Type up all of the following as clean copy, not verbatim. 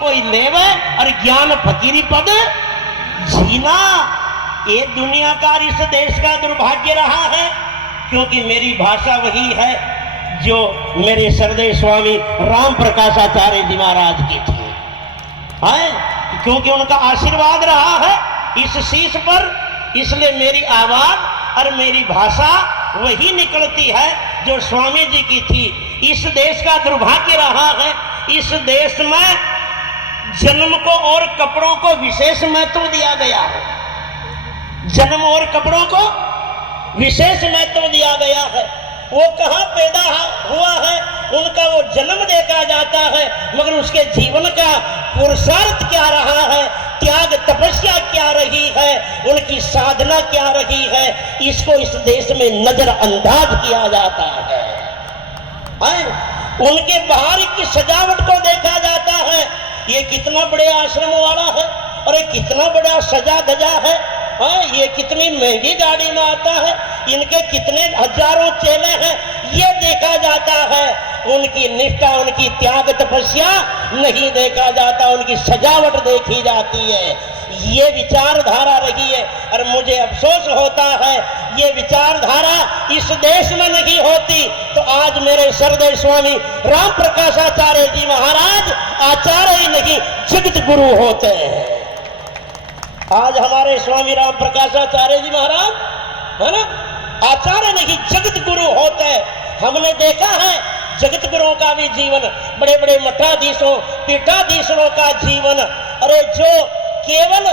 कोई लेवे और ज्ञान फकीरी पद जीना। ये दुनिया का इस देश का दुर्भाग्य रहा है, क्योंकि मेरी भाषा वही है जो मेरे सरदेव स्वामी राम प्रकाशाचार्य जी महाराज की थी, है क्योंकि उनका आशीर्वाद रहा है इस शीश पर, इसलिए मेरी आवाज और मेरी भाषा वही निकलती है जो स्वामी जी की थी। इस देश का दुर्भाग्य रहा है, इस देश में जन्म को और कपड़ों को विशेष महत्व दिया गया है, जन्म और कपड़ों को विशेष महत्व दिया गया है। वो कहाँ पैदा हुआ है, उनका वो जन्म देखा जाता है, मगर उसके जीवन का पुरुषार्थ क्या रहा है, त्याग तपस्या क्या रही है, उनकी साधना क्या रही है, इसको इस देश में नजरअंदाज किया जाता है। उनके बाहर की सजावट को देखा जाता है, ये कितना बड़े आश्रम वाला है, और ये कितना बड़ा सजा धजा है, ये कितनी महंगी गाड़ी में आता है, इनके कितने हजारों चेले हैं, ये देखा जाता है। उनकी निष्ठा, उनकी त्याग तपस्या नहीं देखा जाता, उनकी सजावट देखी जाती है। ये विचारधारा रही है, और मुझे अफसोस होता है ये विचारधारा इस देश में नहीं होती तो आज मेरे सरदेव स्वामी राम प्रकाशाचार्य जी महाराज आचार्य ही नहीं जगत गुरु होते हैं। आज हमारे स्वामी राम प्रकाशाचार्य जी महाराज है ना, आचार्य नहीं जगत गुरु होते हैं। हमने देखा है जगत गुरुओं का भी जीवन, बड़े बड़े मठाधीशों पीठाधीशों का जीवन, अरे जो केवल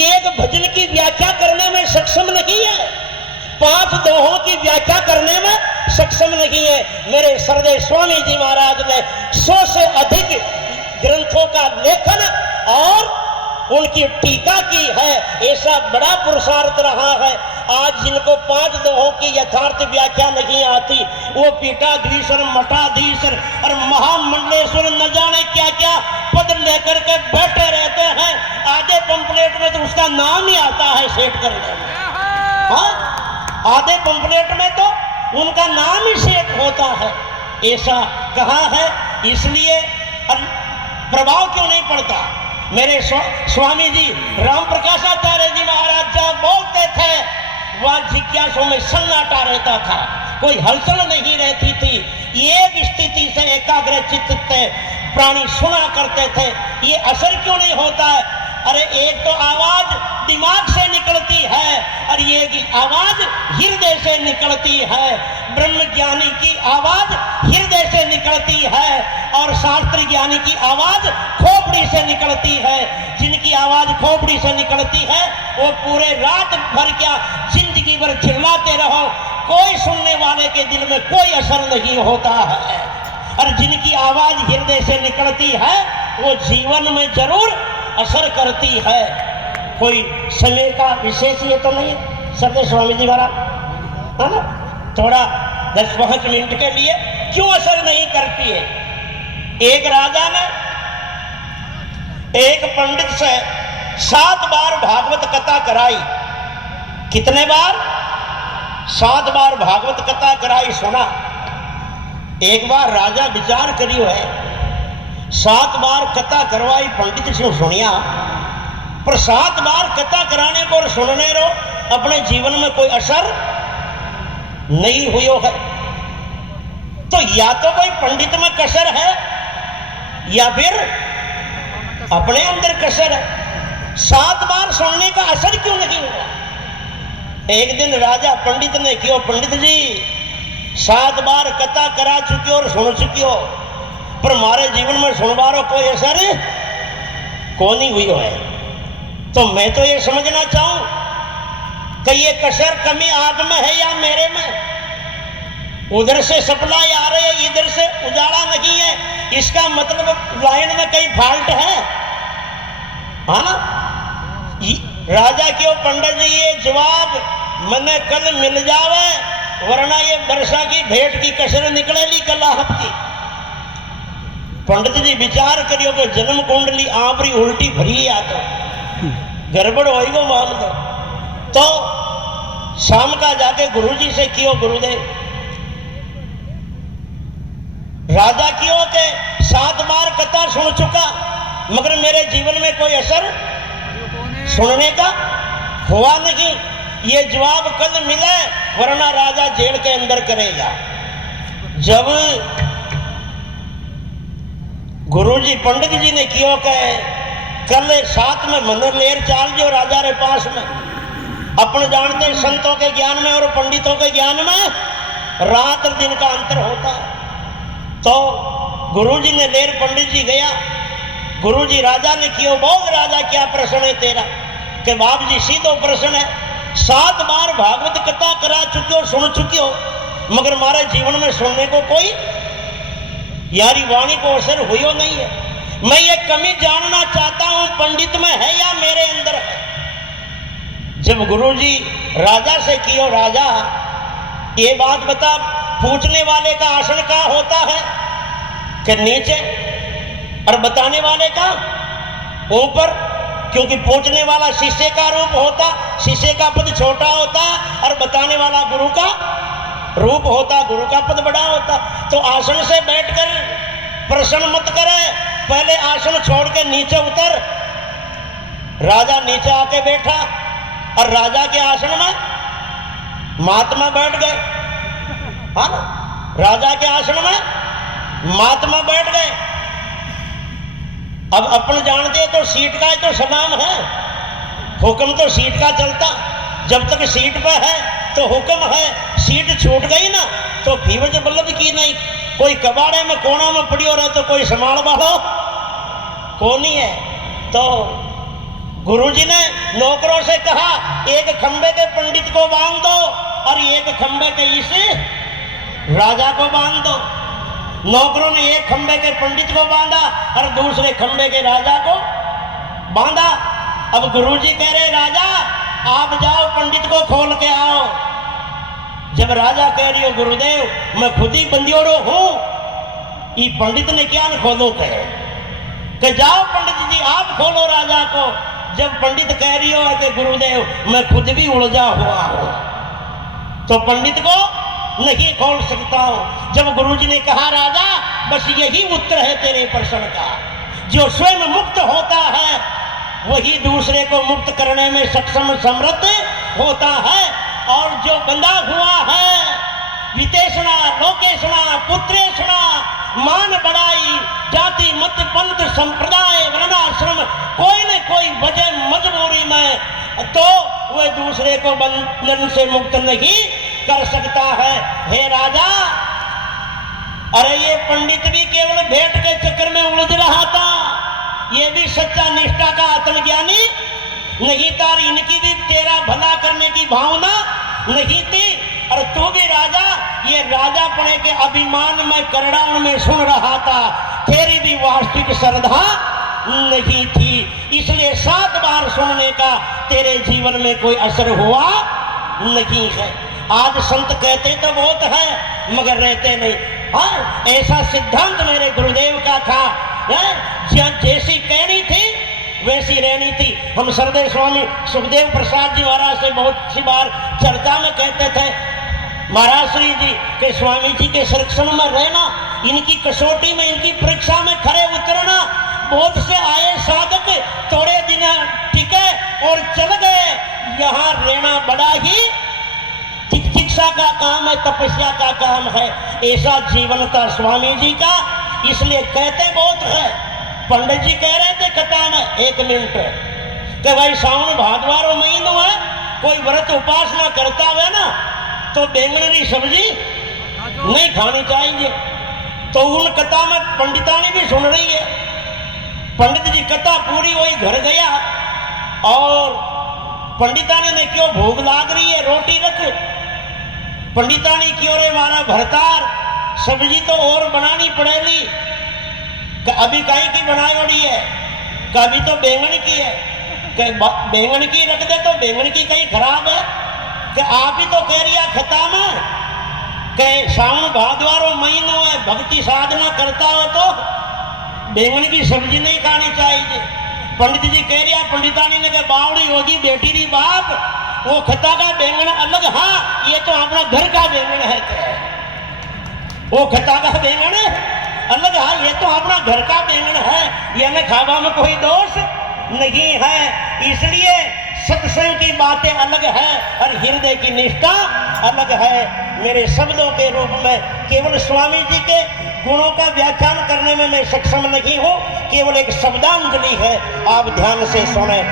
एक भजन की व्याख्या करने में सक्षम नहीं है, 5 दोहों की व्याख्या करने में सक्षम नहीं है। मेरे सरदेव स्वामी जी महाराज ने 100 से अधिक ग्रंथों का लेखन और उनकी टीका की है, ऐसा बड़ा पुरुषार्थ रहा है। आज जिनको 5 दोहों की यथार्थ व्याख्या नहीं आती, वो पीठाधीश्वर मठाधीश्वर और महामंडलेश्वर न जाने क्या क्या पद लेकर के बैठे रहते हैं। आधे पंपलेट में तो उसका नाम ही आता है सेट करने में, हाँ आधे पंपलेट में तो उनका नाम ही सेट होता है। ऐसा कहा है, इसलिए प्रभाव क्यों नहीं पड़ता। मेरे स्वामी जी राम प्रकाशाचार्य जी महाराज जहाँ बोलते थे वह जिज्ञासों में सन्नाटा रहता था, कोई हलचल नहीं रहती थी। एक स्थिति से एकाग्र चित्त से प्राणी सुना करते थे। ये असर क्यों नहीं होता है? अरे एक तो आवाज दिमाग से निकलती है और ये की आवाज हृदय से निकलती है। ब्रह्म ज्ञानी की आवाज हृदय से निकलती है और शास्त्र ज्ञानी की आवाज खोपड़ी से निकलती है। जिनकी आवाज खोपड़ी से निकलती है वो पूरे रात भर क्या जिंदगी भर चिल्लाते रहो, कोई सुनने वाले के दिल में कोई असर नहीं होता है। और जिनकी आवाज हृदय से निकलती है वो जीवन में जरूर असर करती है। कोई समय का विशेष ये तो नहीं सरदेव स्वामी जी महाराज है ना, थोड़ा 10-5 मिनट के लिए क्यों असर नहीं करती है। एक राजा ने एक पंडित से 7 बार भागवत कथा कराई। कितने बार? 7 बार भागवत कथा कराई। सुना, एक बार राजा विचार करियो है, 7 बार कथा करवाई पंडित से सुनिया, पर 7 बार कथा कराने को और सुनने रो अपने जीवन में कोई असर नहीं हुई है। तो या तो कोई पंडित में कसर है या फिर अपने अंदर कसर है। 7 बार सुनने का असर क्यों नहीं हुआ? एक दिन राजा पंडित ने क्यों, पंडित जी 7 बार कथा करा चुकी हो और सुन चुकी हो, पर हमारे जीवन में सुनवारो कोई असर को नहीं हुई है। तो मैं तो ये समझना चाहूं कि ये कसर कमी आग में है या मेरे में। उधर से सप्लाई आ रही है, इधर से उजाला नहीं है, इसका मतलब लाइन में कहीं फॉल्ट है, हाँ ना। राजा क्यों, पंडित जी ये जवाब मैंने कल मिल जावे, वरना ये वर्षा की भेंट की कसर निकलेली कलाहत की। पंडित जी विचार करियो कि जन्म कुंडली आपरी उल्टी भरी आ तो गड़बड़ होएगो मान दो। तो शाम का जाके गुरुजी से क्यों, गुरुदेव राजा क्यों के 7 बार कथा सुन चुका, मगर मेरे जीवन में कोई असर सुनने का हुआ नहीं। ये जवाब कल मिले, वरना राजा जेल के अंदर करेगा। जब गुरुजी पंडित जी ने क्यों कहे कल साथ में मंदिर लेर चाल जो राजा रे पास में, अपन जानते संतों के ज्ञान में और पंडितों के ज्ञान में रात और दिन का अंतर होता है। तो गुरुजी ने लेर पंडित जी गया, गुरुजी राजा ने क्यों बोल राजा क्या प्रश्न है तेरा? कि बाप जी सीधो प्रश्न है, 7 बार भागवत कथा करा चुके हो, सुन चुके हो, मगर हमारे जीवन में सुनने को कोई यारी वाणी को असर हुई नहीं है। मैं ये कमी जानना चाहता हूं पंडित में है या मेरे अंदर है। जब गुरुजी राजा से कियो राजा ये बात बता, पूछने वाले का आसन कहाँ होता है? कि नीचे, और बताने वाले का ऊपर, क्योंकि पूछने वाला शिष्य का रूप होता, शिष्य का पद छोटा होता, और बताने वाला गुरु का रूप होता, गुरु का पद बड़ा होता। तो आसन से बैठकर प्रश्न मत करे, पहले आसन छोड़ के नीचे उतर। राजा नीचे आके बैठा और राजा के आसन में महात्मा बैठ गए। हाँ ना, राजा के आसन में महात्मा बैठ गए। अब अपन जानते तो सीट का ही तो सलाम है, हुक्म तो सीट का चलता। जब तक सीट पे है तो हुक्म है, सीट छूट गई ना तो भीवज बल्लभ की नहीं। कोई कबाड़े में कोना में पड़ी हो रहा तो कोई संभाल वालो कौन ही है। तो गुरुजी ने नौकरों से कहा एक खंबे के पंडित को बांध दो और एक खंबे के इस राजा को बांध दो। नौकरों ने एक खंबे के पंडित को बांधा और दूसरे खंबे के राजा को बांधा। अब गुरुजी कह रहे राजा आप जाओ पंडित को खोल के आओ। जब राजा कह रही हो गुरुदेव मैं खुद ही बंदियोड़ो हूं, ये पंडित ने क्या न खोलो कहे कि जाओ पंडित जी आप खोलो राजा को। जब पंडित कह रही हो कि गुरुदेव मैं खुद भी उलझा हुआ हूं, तो पंडित को नहीं खोल सकता हूं। जब गुरुजी ने कहा राजा बस यही उत्तर है तेरे प्रश्न का, जो स्वयं मुक्त होता है वही दूसरे को मुक्त करने में सक्षम समर्थ होता है, और जो बंधा हुआ है विदेशना लोकेशना पुत्रेशना मान बढ़ाई जाति मत पंथ संप्रदाय वर्णाश्रम कोई न कोई वजह मजबूरी में, तो वह दूसरे को बंधन से मुक्त नहीं कर सकता है। हे राजा, अरे ये पंडित भी केवल भेंट के चक्कर में उलझ रहा था, ये भी सच्चा निष्ठा का आत्मज्ञानी नहीं था, इनकी भी तेरा भला करने की भावना नहीं थी। और तू भी राजा ये राजापने के अभिमान में करड़ाउन में सुन रहा था, तेरी भी वास्तविक श्रद्धा नहीं थी, इसलिए 7 बार सुनने का तेरे जीवन में कोई असर हुआ नहीं है। आज संत कहते तो बहुत है मगर रहते नहीं। हाँ, ऐसा सिद्धांत मेरे गुरुदेव का था, जैसी कहनी थी वैसी रहनी थी। हम सरदेव स्वामी सुखदेव प्रसाद जी महाराज से बहुत सी बार चर्चा में कहते थे, महाराज श्री जी के स्वामी जी के संरक्षण में रहना, इनकी कसौटी में इनकी परीक्षा में खरे उतरना। बहुत से आए साधक थोड़े दिन टिके और चल गए, यहाँ रहना बड़ा ही शिक्षा का काम है, तपस्या का काम है। ऐसा जीवन था स्वामी जी का, इसलिए कहते बहुत है। पंडित जी कह रहे थे कथा में 1 मिनट कि भाई सावन भादवारो महीनो है, कोई व्रत उपासना करता हुआ ना तो बैंगन की सब्जी नहीं खानी चाहिए। तो उन कथा में पंडितानी भी सुन रही है। पंडित जी कथा पूरी हुई, घर गया और पंडितानी ने क्यों भूख लाग रही है रोटी रख। पंडितानी क्यों रे मारा भरतार सब्जी तो और बनानी पड़ेगी, अभी काई की बनाई ओड़ी है, कभी तो बैंगन की है, बैंगन की रख दे तो बैंगन की कहीं खराब है। कि आप ही तो कह रही है खता में कि सावन भादवारो महीनो है, भक्ति साधना करता हो तो बैंगन की सब्जी नहीं खानी चाहिए। पंडित जी कह रही है, पंडितानी ने कहा बावड़ी होगी बेटी री बाप, वो खता का बैंगन अलग, हाँ ये तो अपना घर का बैंगन है, वो खता का बैंगन अलग है, ये तो अपना घर का बैंगन है, ये न खावा में कोई दोष नहीं है। इसलिए सत्संग की बातें अलग है और हृदय की निष्ठा अलग है। मेरे शब्दों के रूप में केवल स्वामी जी के गुणों का व्याख्यान करने में मैं सक्षम नहीं हूँ, केवल एक शब्दांजलि है, आप ध्यान से सुने।